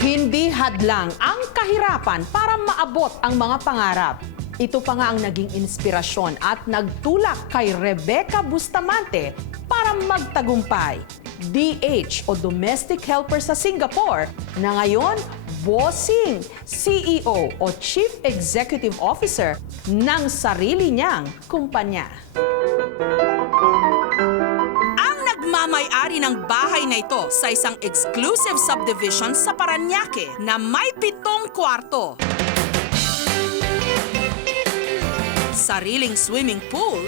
Hindi hadlang ang kahirapan para maabot ang mga pangarap. Ito pa nga ang naging inspirasyon at nagtulak kay Rebecca Bustamante para magtagumpay. DH o Domestic Helper sa Singapore na ngayon bossing, CEO o Chief Executive Officer ng sarili niyang kumpanya. Ang nagmamay-ari ng bahay na ito sa isang exclusive subdivision sa Parañaque na may 7 kwarto, sariling swimming pool,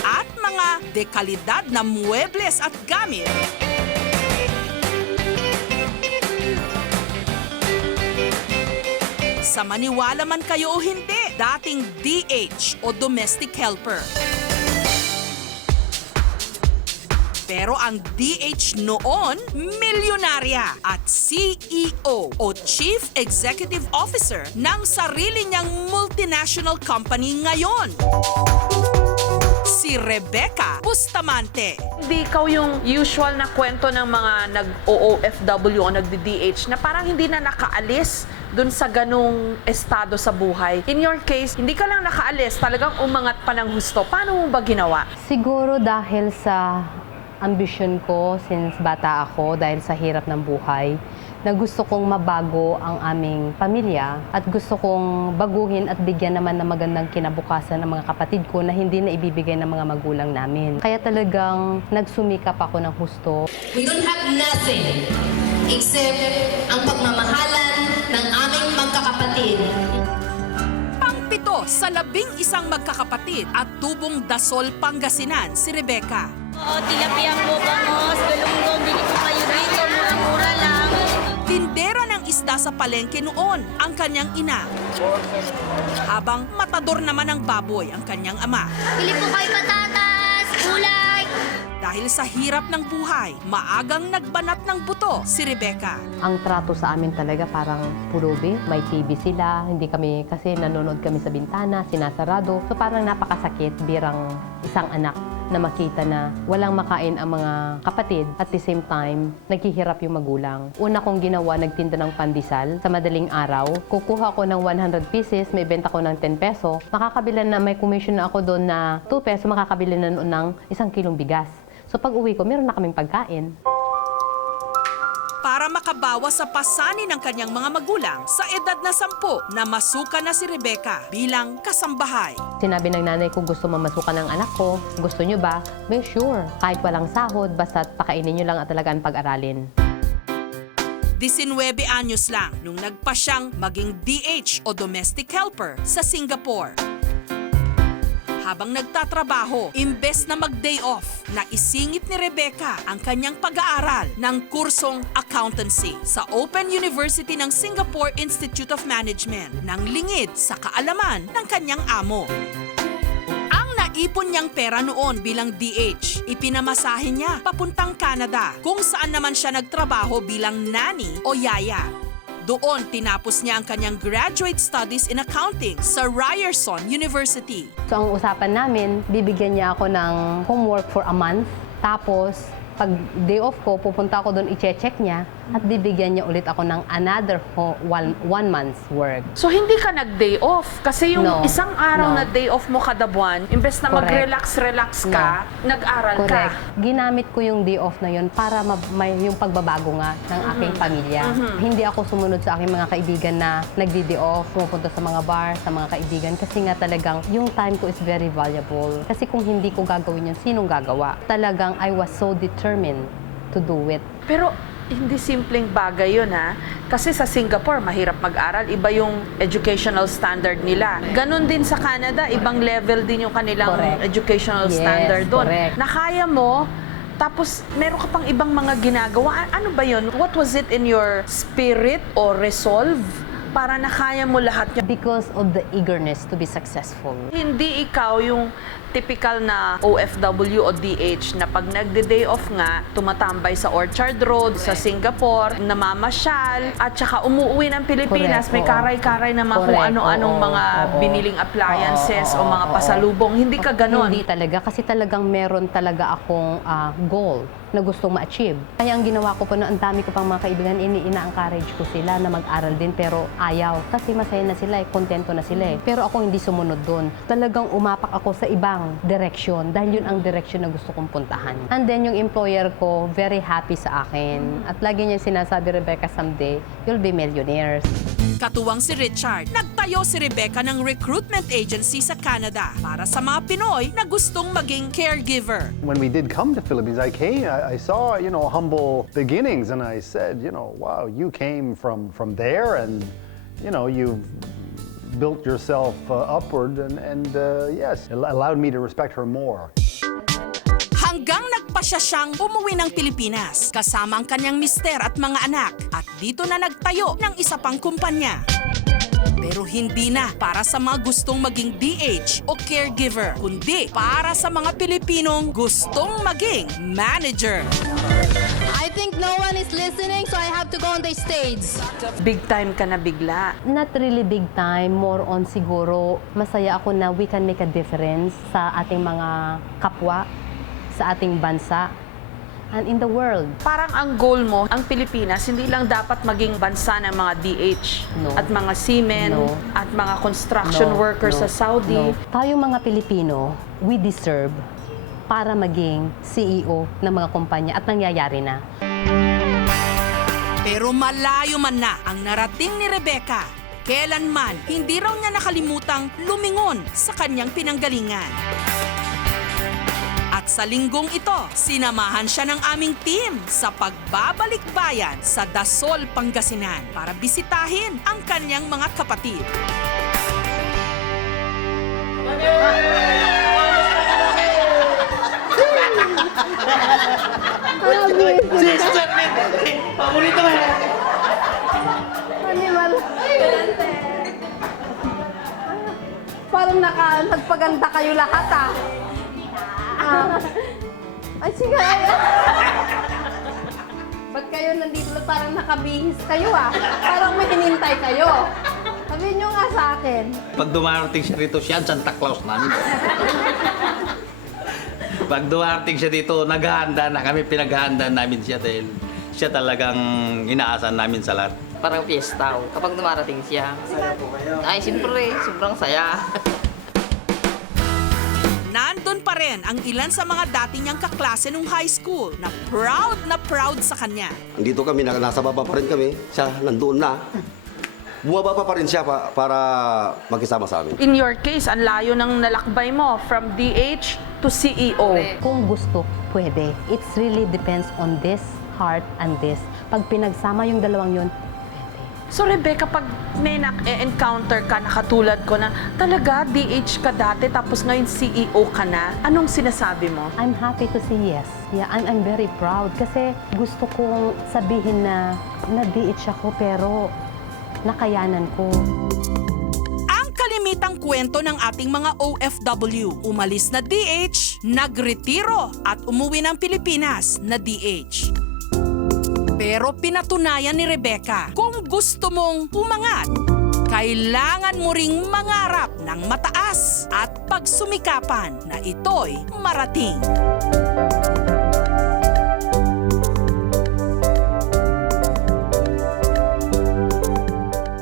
at mga dekalidad na muebles at gamit. Sa maniwala man kayo o hindi, dating DH o Domestic Helper. Pero ang DH noon, milyonarya at CEO o Chief Executive Officer ng sarili niyang multinational company ngayon. Si Rebecca Bustamante. Hindi ikaw yung usual na kwento ng mga nag-OOFW o nagdi-DH na parang hindi na nakaalis dun sa ganung estado sa buhay. In your case, hindi ka lang nakaalis, talagang umangat pa ng husto. Paano mo ba ginawa? Siguro dahil sa ambisyon ko since bata ako, dahil sa hirap ng buhay, na gusto kong mabago ang aming pamilya at gusto kong baguhin at bigyan naman ng magandang kinabukasan ng mga kapatid ko na hindi na ibibigay ng mga magulang namin. Kaya talagang nagsumikap ako ng husto. We don't have nothing except ang pagmamahalan ng aming magkakapatid. Pang-7 sa 11 magkakapatid at tubong Dasol, Pangasinan si Rebecca. Oo, tilapia po, bangos, galunggong, dili po kayo dito, mura-mura lang. Tindera ng isda sa palengke noon ang kanyang ina. Habang matador naman ng baboy ang kanyang ama. Bili po kayo patatas, gulay. Dahil sa hirap ng buhay, maagang nagbanat ng buto si Rebecca. Ang trato sa amin talaga parang pulubi. May TV sila, hindi kami, kasi nanonood kami sa bintana, sinasarado. So parang napakasakit birang isang anak na makita na walang makain ang mga kapatid at the same time, naghihirap yung magulang. Una kong ginawa, nagtinda ng pandesal sa madaling araw. Kukuha ko ng 100 pieces, may benta ko ng 10 peso. Makakabila na, may commission na ako doon na 2 peso, makakabila na noon ng 1 kilong bigas. So pag uwi ko, meron na kaming pagkain. Para makabawas sa pasanin ng kanyang mga magulang sa edad na 10 na masuka na si Rebecca bilang kasambahay. Sinabi ng nanay ko, gusto mamasukan ng anak ko. Gusto nyo ba? May sure. Kahit walang sahod, basta pakainin nyo lang at talagang pag-aralin. 19 anyos lang nung nagpa siyang maging DH o Domestic Helper sa Singapore. Habang nagtatrabaho, imbes na mag-day off, naisingit ni Rebecca ang kanyang pag-aaral ng kursong accountancy sa Open University ng Singapore Institute of Management nang lingid sa kaalaman ng kanyang amo. Ang naipon niyang pera noon bilang DH, ipinamasahin niya papuntang Canada kung saan naman siya nagtrabaho bilang nanny o yaya. Doon, tinapos niya ang kanyang graduate studies in accounting sa Ryerson University. So ang usapan namin, bibigyan niya ako ng homework for a month. Tapos, pag day off ko, pupunta ako doon, i-check niya at bibigyan niya ulit ako ng another one month's work. So hindi ka nag-day off? Kasi yung No. isang araw No. na day off mo kada buwan, imbes na Correct. mag-relax ka, nag-aral Correct. ka. Ginamit ko yung day off na yun para may yung pagbabago nga ng aking pamilya. Hindi ako sumunod sa aking mga kaibigan na nagdi-day off, pumupunta sa mga bar, sa mga kaibigan. Kasi nga talagang yung time ko is very valuable. Kasi kung hindi ko gagawin yun, sinong gagawa? Talagang I was so determined to do it. Pero hindi simpleng bagay yun, ha? Kasi sa Singapore, mahirap mag-aral. Iba yung educational standard nila. Ganon din sa Canada, ibang level din yung kanilang Correct. educational Yes, standard doon. correct. Nakaya mo, tapos meron ka pang ibang mga ginagawa. Ano ba yun? What was it in your spirit or resolve para nakaya mo lahat niya? Because of the eagerness to be successful. Hindi ikaw yung typical na OFW o DH na pag nagde-day off nga, tumatambay sa Orchard Road, sa Singapore, namamasyal, at saka umuwi ng Pilipinas. Correct, May oo. karay-karay na mga kung Correct, ano-anong oo, mga oo. biniling appliances o mga Oo, pasalubong. Hindi ka ganon. Hindi talaga, kasi talagang meron talaga akong goal na gustong ma-achieve. Kaya ang ginawa ko po, ang dami ko pang mga kaibigan, ina-encourage ko sila na mag-aral din, pero ayaw. Kasi masaya na sila, kontento na sila. Pero ako hindi sumunod doon. Talagang umapak ako sa ibang direction, dahil yun ang direction na gusto kong puntahan. And then yung employer ko, very happy sa akin. At lagi niya sinasabi, Rebecca, someday, you'll be millionaires. Katuwang si Richard, nagtayo si Rebecca ng recruitment agency sa Canada para sa mga Pinoy na gustong maging caregiver. When we did come to Philippines, I came, I saw, humble beginnings, and I said, wow, you came from there, and, you've built yourself upward, and yes, it allowed me to respect her more. Hanggang nagpasya siyang umuwi ng Pilipinas kasama ang kanyang mister at mga anak, at dito na nagtayo ng isa pang kumpanya. Pero hindi na para sa mga gustong maging DH o caregiver, kundi para sa mga Pilipinong gustong maging manager. I think no one is listening, so I have to go on the stage. Big time ka na bigla. Not really big time, more on siguro masaya ako na we can make a difference sa ating mga kapwa, sa ating bansa, and in the world. Parang ang goal mo, ang Pilipinas, hindi lang dapat maging bansa ng mga DH No. at mga seamen No. at mga construction No, workers sa no, Saudi. no. Tayong mga Pilipino, we deserve para maging CEO ng mga kumpanya, at nangyayari na. Pero malayo man na ang narating ni Rebecca, kailanman hindi raw niya nakalimutang lumingon sa kanyang pinanggalingan. At sa linggong ito, sinamahan siya ng aming team sa pagbabalik bayan sa Dasol, Pangasinan para bisitahin ang kanyang mga kapatid. Sister Lynn! Paborito mo yan! Parang nagpaganda kayo lahat, ah. Ay, sige. Ba't kayo nandito na parang nakabihis kayo, ah? Parang may hinintay kayo. Sabihin nyo nga sa akin. Pag dumarating siya dito, siya ang Santa Claus namin. Pag dumarating siya dito, naghahanda na kami, pinaghahanda namin siya dahil siya talagang inaasahan namin sa lahat. Parang fiesta kapag dumarating siya. Saya po kayo? Ay, siyempre, sobrang saya. Nandun pa rin ang ilan sa mga dati niyang kaklase nung high school na proud sa kanya. Dito kami, nasa baba pa rin kami. Siya nandoon na. Bumababa pa rin siya para magkisama sa amin. In your case, ang layo ng nalakbay mo from DH to CEO. Kung gusto, pwede. It really depends on this heart and this. Pag pinagsama yung dalawang yun, So Rebecca, pag may na-encounter ka na katulad ko na talaga DH ka dati tapos ngayon CEO ka na, anong sinasabi mo? I'm happy to say yes. Yeah, I'm very proud kasi gusto kong sabihin na na-DH ako pero nakayanan ko. Ang kalimitang kwento ng ating mga OFW, umalis na DH, nagretiro at umuwi ng Pilipinas na DH. Pero pinatunayan ni Rebecca, kung gusto mong umangat, kailangan mo ring mangarap ng mataas at pagsumikapan na ito'y marating.